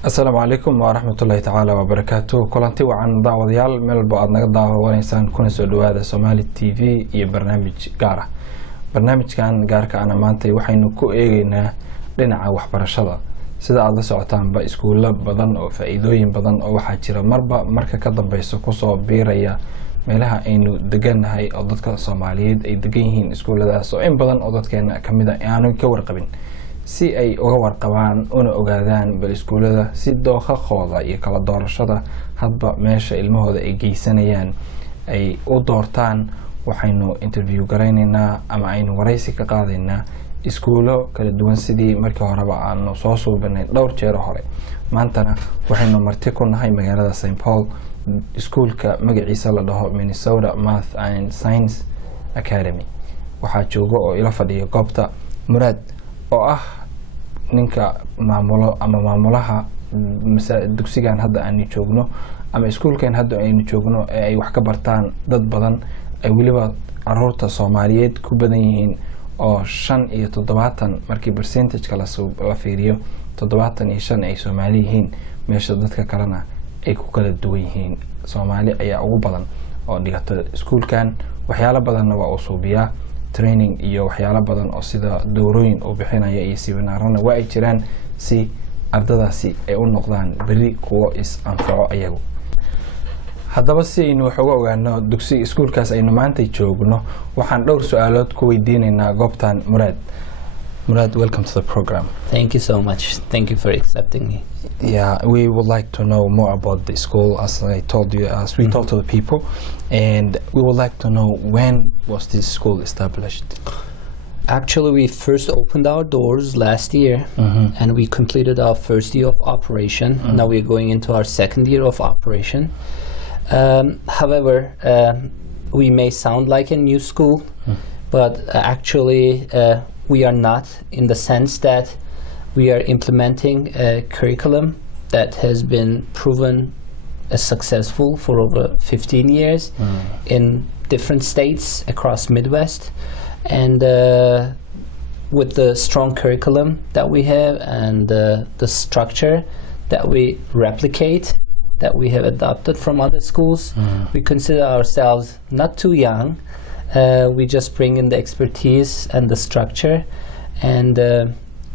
السلام عليكم ورحمة الله تعالى وبركاته. كلنتي وعن دعوة ميل بعض نقطة ونسان كون سؤال هذا سومالي تي في هي برنامج جارة. برنامج كان جار كأنا مانتي وحين كو إيجنا لنا وحبرشة. سيدا على ساعتان بإسكول بدن أو فائدوين بدن أو حاجة مركا كذا بيسقصوا بيريا meelaha aynu deganahay oo dadka Soomaaliyeed ay degan yihiin iskuuladaas oo in badan oo dadkeena kamida aanu ka warqabin si ay uga warqabaan una ogaadaan bal iskuulada si dooqaqooda iyo kala doorashada hadba meesha ilmahooda ay geysanayaan ay u doortaan. waxaynu interview garaynaynaa ama aynu waraysi ka qaadaynaa iskuulo kala duwan sidii markii horeba aanu soo suubanay dhowr jeer hore. maantana waxaynu marti ku nahay magaalada St Paul iskuulka magaciisa la dhaho Minnesota Math and Science Academy. waxaa jooga oo ila fadhiya goobta Muraad oo ah ninka maamulaha dugsigan hadda aanu joogno ama iskuulkan hadda aynu joogno ee ay wax ka bartaan dad badan ay waliba caruurta Soomaaliyeed ku badan yihiin oo 75 markii percentage la fiiriyo 75 ay Soomaali yihiin meesha dadka kalena ay ku kala duwan yihiin. Soomaali ayaa ugu badan oo dhigata iskuulkan waxyaalo badanna waa usuubiyaa training iyo waxyaalo badan oo sida doorooyin oo bixinaya iyo seminaarana waa ay jiraan si ardadaasi ay u noqdaan bari kuwa is anfaco ayagu. haddaba si aynu wax uga ogaano dugsiga iskuulkaas aynu maanta joogno waxaan dhowr su'aalood ku weydiinaynaa goobtan Muraad. Murad, welcome to the program. Thank you so much. Thank you for accepting me. Yeah, we would like to know more about the school, as I told you, as we talked to the people, and we would like to know when was this school established? Actually, we first opened our doors last year, and we completed our first year of operation. Now we're going into our second year of operation. However, we may sound like a new school, but actually we are not, in the sense that we are implementing a curriculum that has been proven as successful for over 15 years in different states across Midwest. And with the strong curriculum that we have and the structure that we replicate, that we have adopted from other schools, we consider ourselves not too young. We just bring in the expertise and the structure and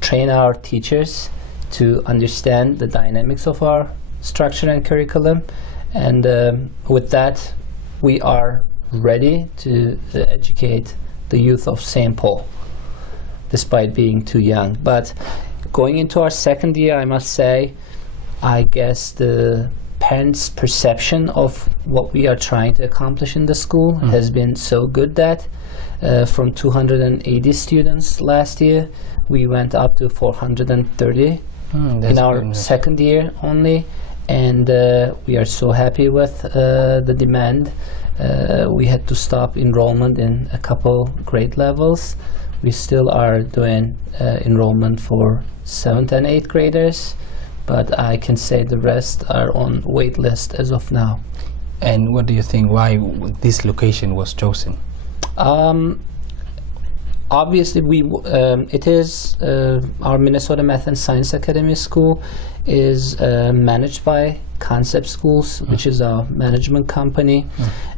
train our teachers to understand the dynamics of our structure and curriculum. And with that, we are ready to educate the youth of St. Paul, despite being too young. But going into our second year, I must say, I guess the parents' perception of what we are trying to accomplish in the school has been so good that from 280 students last year, we went up to 430 in our second year only. And we are so happy with the demand. We had to stop enrollment in a couple grade levels. We still are doing enrollment for 7th and 8th graders, but I can say the rest are on wait list as of now. And what do you think, why this location was chosen? Obviously, it is our Minnesota Math and Science Academy school is managed by Concept Schools, which is our management company,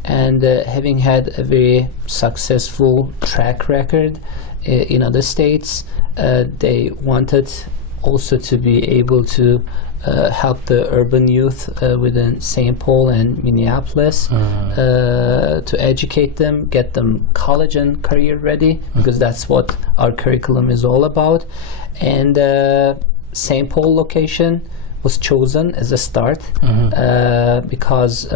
and having had a very successful track record in other states, they wanted also to be able to help the urban youth within St. Paul and Minneapolis to educate them, get them college and career ready, because that's what our curriculum is all about. And St. Paul location was chosen as a start because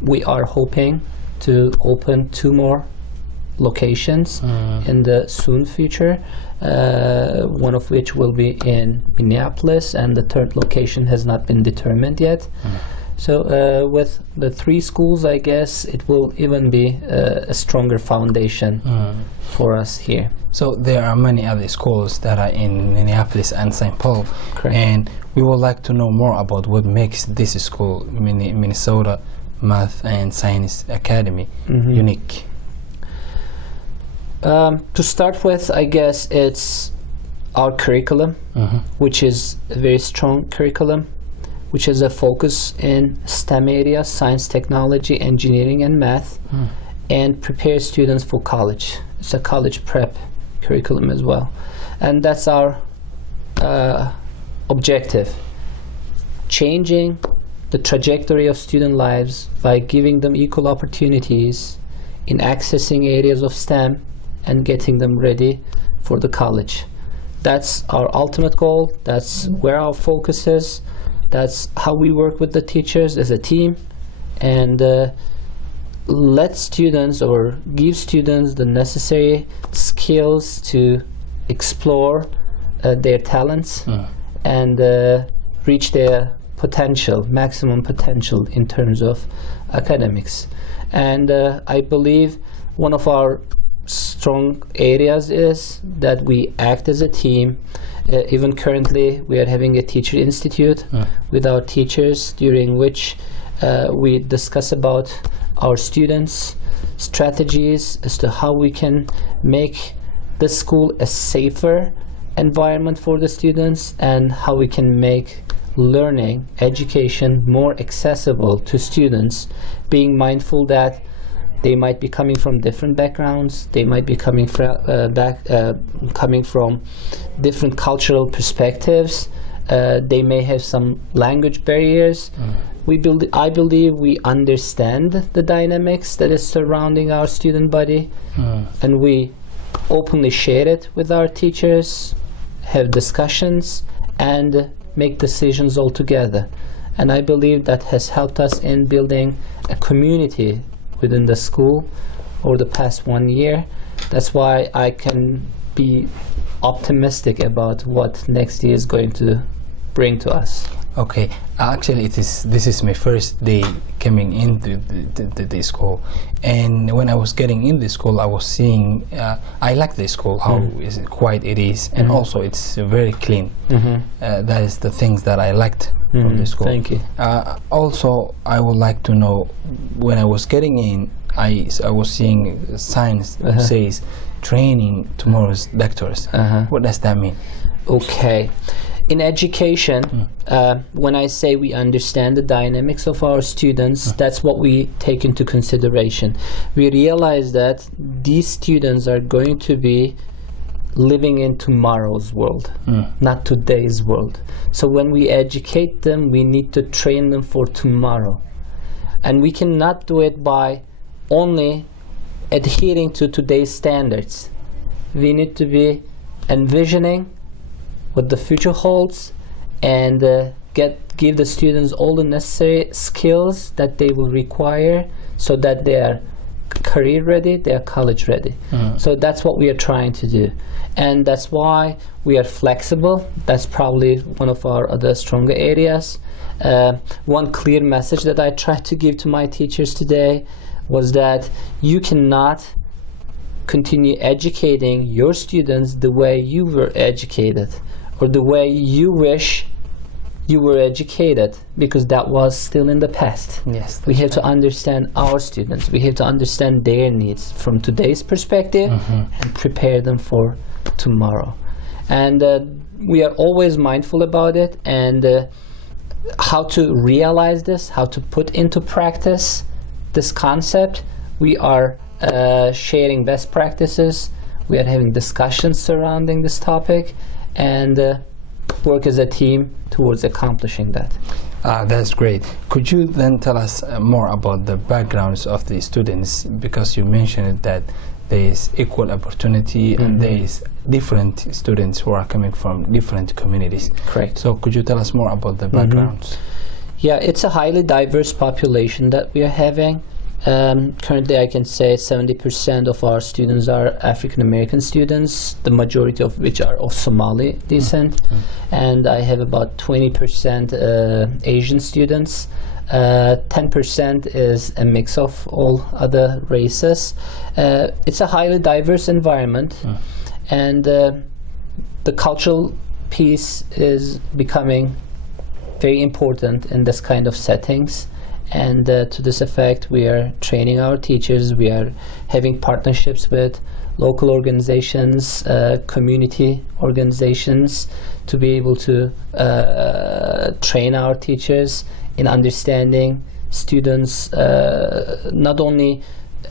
we are hoping to open 2 more locations in the soon future, one of which will be in Minneapolis, and the 3rd location has not been determined yet. So with the 3 schools, I guess it will even be a stronger foundation for us here. So there are many other schools that are in Minneapolis and St. Paul. Correct. And we would like to know more about what makes this school, Minnesota Math and Science Academy, unique. To start with, I guess it's our curriculum, which is a very strong curriculum. which has a focus in STEM areas, science, technology, engineering, and math, and prepare students for college. It's a college prep curriculum as well. And that's our objective. Changing the trajectory of student lives by giving them equal opportunities in accessing areas of STEM and getting them ready for the college. That's our ultimate goal. That's where our focus is. That's how we work with the teachers as a team, and let students or give students the necessary skills to explore their talents and reach their potential, maximum potential in terms of academics. And I believe one of our strong areas is that we act as a team. Even currently we are having a teacher institute with our teachers, during which we discuss about our students' strategies as to how we can make the school a safer environment for the students, and how we can make learning, education more accessible to students, being mindful that they might be coming from different backgrounds, they might be coming from coming from different cultural perspectives, they may have some language barriers. I believe we understand the dynamics that is surrounding our student body, and we openly share it with our teachers, have discussions, and make decisions all together. And I believe that has helped us in building a community within the school over the past 1 year. That's why I can be optimistic about what next year is going to bring to us. Okay, actually this is my first day coming into the school, and when I was getting in the school I was seeing I like the school, how is it quiet it is, and also it's very clean. That is the things that I liked from the school. Thank you. Also I would like to know, when I was getting in, I was seeing signs that says training tomorrow's doctors. What does that mean? Okay. In education, when I say we understand the dynamics of our students, that's what we take into consideration. We realize that these students are going to be living in tomorrow's world, not today's world. So when we educate them, we need to train them for tomorrow. And we cannot do it by only adhering to today's standards. We need to be envisioning what the future holds, and give the students all the necessary skills that they will require so that they are career ready, they are college ready. So that's what we are trying to do, and that's why we are flexible. That's probably one of our other stronger areas. One clear message that I tried to give to my teachers today was that you cannot continue educating your students the way you were educated, or the way you wish you were educated, because that was still in the past. Yes, we have to understand our students. We have to understand their needs from today's perspective and prepare them for tomorrow. And we are always mindful about it, and how to realize this, how to put into practice this concept. We are sharing best practices. We are having discussions surrounding this topic, and work as a team towards accomplishing that. That's great. Could you then tell us more about the backgrounds of the students, because you mentioned that there is equal opportunity and there is different students who are coming from different communities. Correct. So could you tell us more about the backgrounds? Yeah, it's a highly diverse population that we are having. Currently I can say 70% of our students are African American students, the majority of which are of Somali descent, and I have about 20% Asian students. 10% is a mix of all other races. It's a highly diverse environment, and the cultural piece is becoming very important in this kind of settings. and to this effect we are training our teachers. We are having partnerships with local organizations, community organizations, to be able to train our teachers in understanding students' not only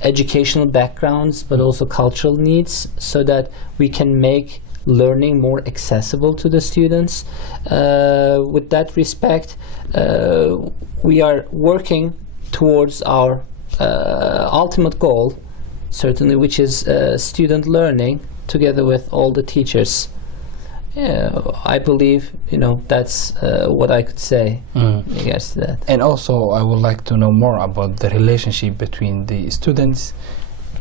educational backgrounds but also cultural needs, so that we can make learning more accessible to the students. With that respect, we are working towards our ultimate goal, certainly, which is student learning together with all the teachers. I believe, that's what I could say in regards to that. And also, I would like to know more about the relationship between the students.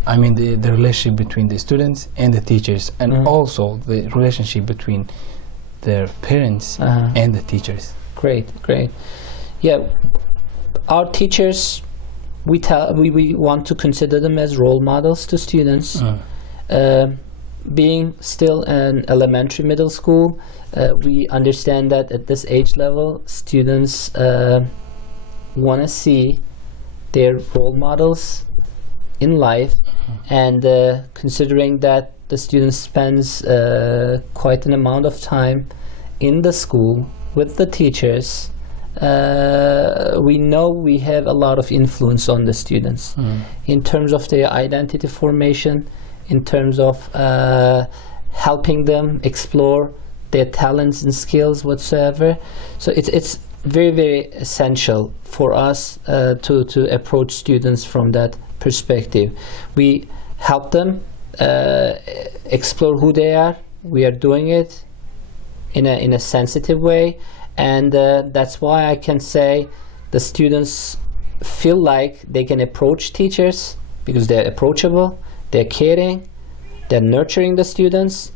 I mean, the relationship between the students and the teachers, and also the relationship between their parents and the teachers. Great. Yeah, our teachers, we want to consider them as role models to students. Being still an elementary middle school, we understand that at this age level, students want to see their role models in life, and considering that the student spends quite an amount of time in the school with the teachers, we know we have a lot of influence on the students in terms of their identity formation, in terms of helping them explore their talents and skills whatsoever. So it's very, very essential for us to approach students from that perspective. We help them explore who they are. We are doing it in a sensitive way, and that's why I can say the students feel like they can approach teachers because they're approachable, they're caring, they're nurturing the students,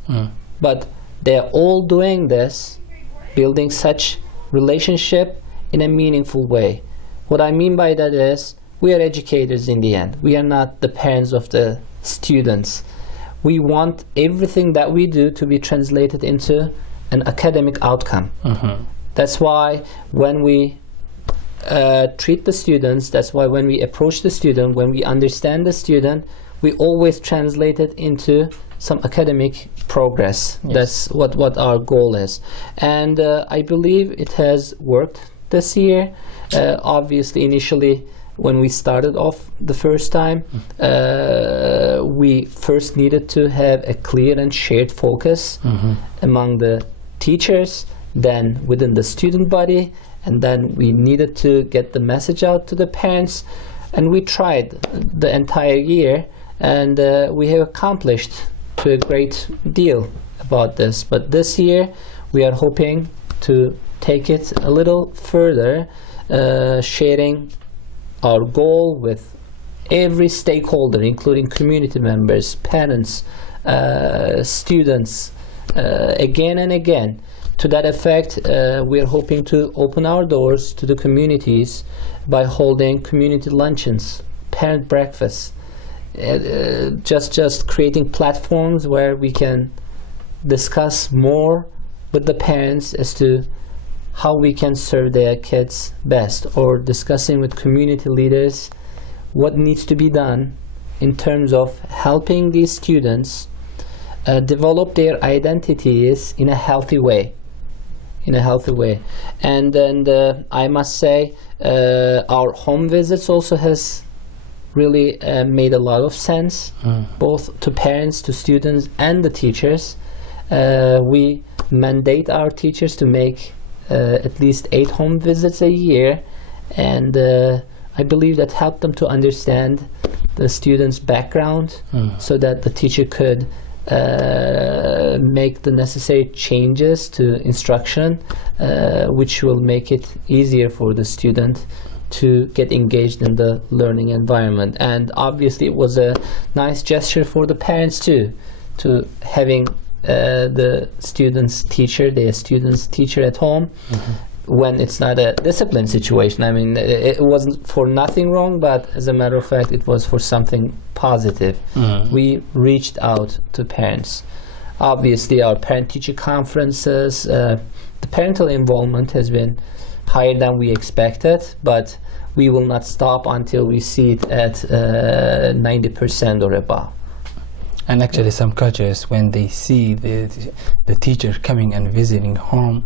but they're all doing this, building such relationship in a meaningful way. What I mean by that is, we are educators in the end. We are not the parents of the students. We want everything that we do to be translated into an academic outcome. That's why when we treat the students, that's why when we approach the student, when we understand the student, we always translate it into some academic progress. Yes. That's what our goal is. And I believe it has worked this year. Obviously, initially, when we started off the first time, we first needed to have a clear and shared focus among the teachers, then within the student body, and then we needed to get the message out to the parents. And we tried the entire year, and we have accomplished to a great deal about this. But this year, we are hoping to take it a little further, sharing our goal with every stakeholder, including community members, parents, students, again and again. To that effect, we are hoping to open our doors to the communities by holding community luncheons, parent breakfasts, just creating platforms where we can discuss more with the parents as to how we can serve their kids best, or discussing with community leaders what needs to be done in terms of helping these students develop their identities in a healthy way. And then I must say our home visits also has really made a lot of sense, both to parents, to students, and the teachers. We mandate our teachers to make at least 8 home visits a year, and I believe that helped them to understand the student's background, so that the teacher could make the necessary changes to instruction, which will make it easier for the student to get engaged in the learning environment. And obviously it was a nice gesture for the parents too, to having the student's teacher, their student's teacher at home, when it's not a discipline situation. I mean, it wasn't for nothing wrong, but as a matter of fact, it was for something positive. We reached out to parents. Obviously, our parent-teacher conferences, the parental involvement has been higher than we expected, but we will not stop until we see it at 90% or above. And actually some cultures, when they see the teacher coming and visiting home,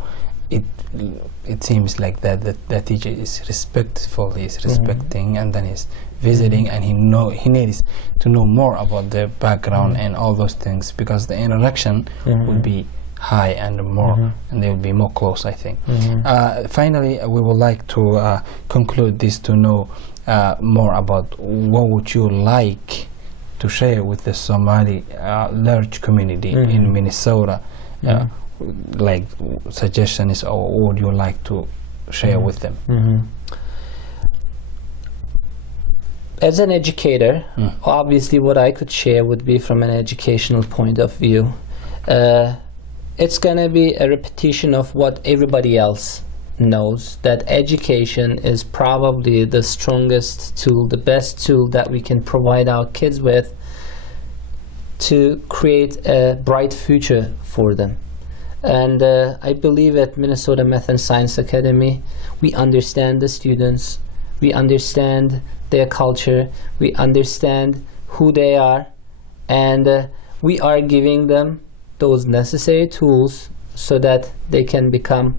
it seems like that the teacher is respectful, he is respecting, and then he's visiting, and he needs to know more about the background and all those things, because the interaction will be high and more, and they will be more close, I think. Finally, we would like to conclude this to know more about what would you like to share with the Somali large community in Minnesota, like suggestions, or what would you like to share with them? As an educator, obviously what I could share would be from an educational point of view. It's going to be a repetition of what everybody else knows, that education is probably the strongest tool, the best tool that we can provide our kids with to create a bright future for them. And I believe at Minnesota Math and Science Academy, we understand the students, we understand their culture, we understand who they are, and we are giving them those necessary tools so that they can become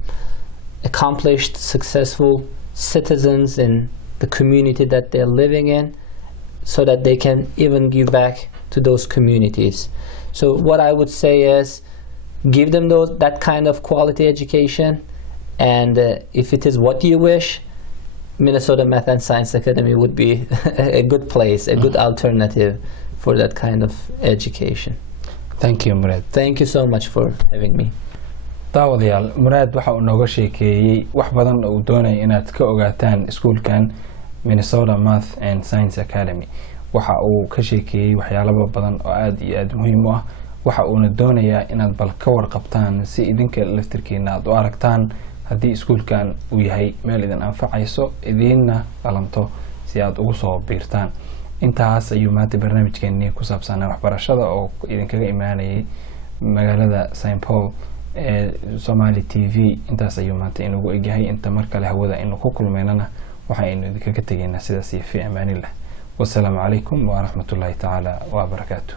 accomplished, successful citizens in the community that they're living in, so that they can even give back to those communities. So what I would say is, give them that kind of quality education, and if it is what you wish, Minnesota Math and Science Academy would be a good place, a good alternative for that kind of education. Thank you, Murad. Thank you so much for having me. daawadayaal, Murad waxa uu nooga sheekeeyey wax badan oo doonay inaad ka ogaataan iskuulkan Minnesota Math and Science Academy. Waxa uu ka sheekeeyey waxyaalo badan oo aad iyo aad muhiim u ah. Waxa uuna doonayaa inaad bal ka warqabtaan si idinka laftirkiina aad u aragtaan haddii iskuulkan uu yahay meel idin anfacayso, idinna qalanto si aad ugu soo biirtaan. intaas ayuu maanta barnaamijkeennii ku saabsanaa waxbarashada oo idinkaga imaanayay magaalada St. Paul ee Somali TV. intaas ayuu maanta inagu egyahay. inta mar kale hawada inuu ku kulmeynana waxaynu idinkaga tegaynaa sidaas iyo fi amaanillah. Wassalaamu calaykum wa rahmatullahi ta'ala wa barakatuh.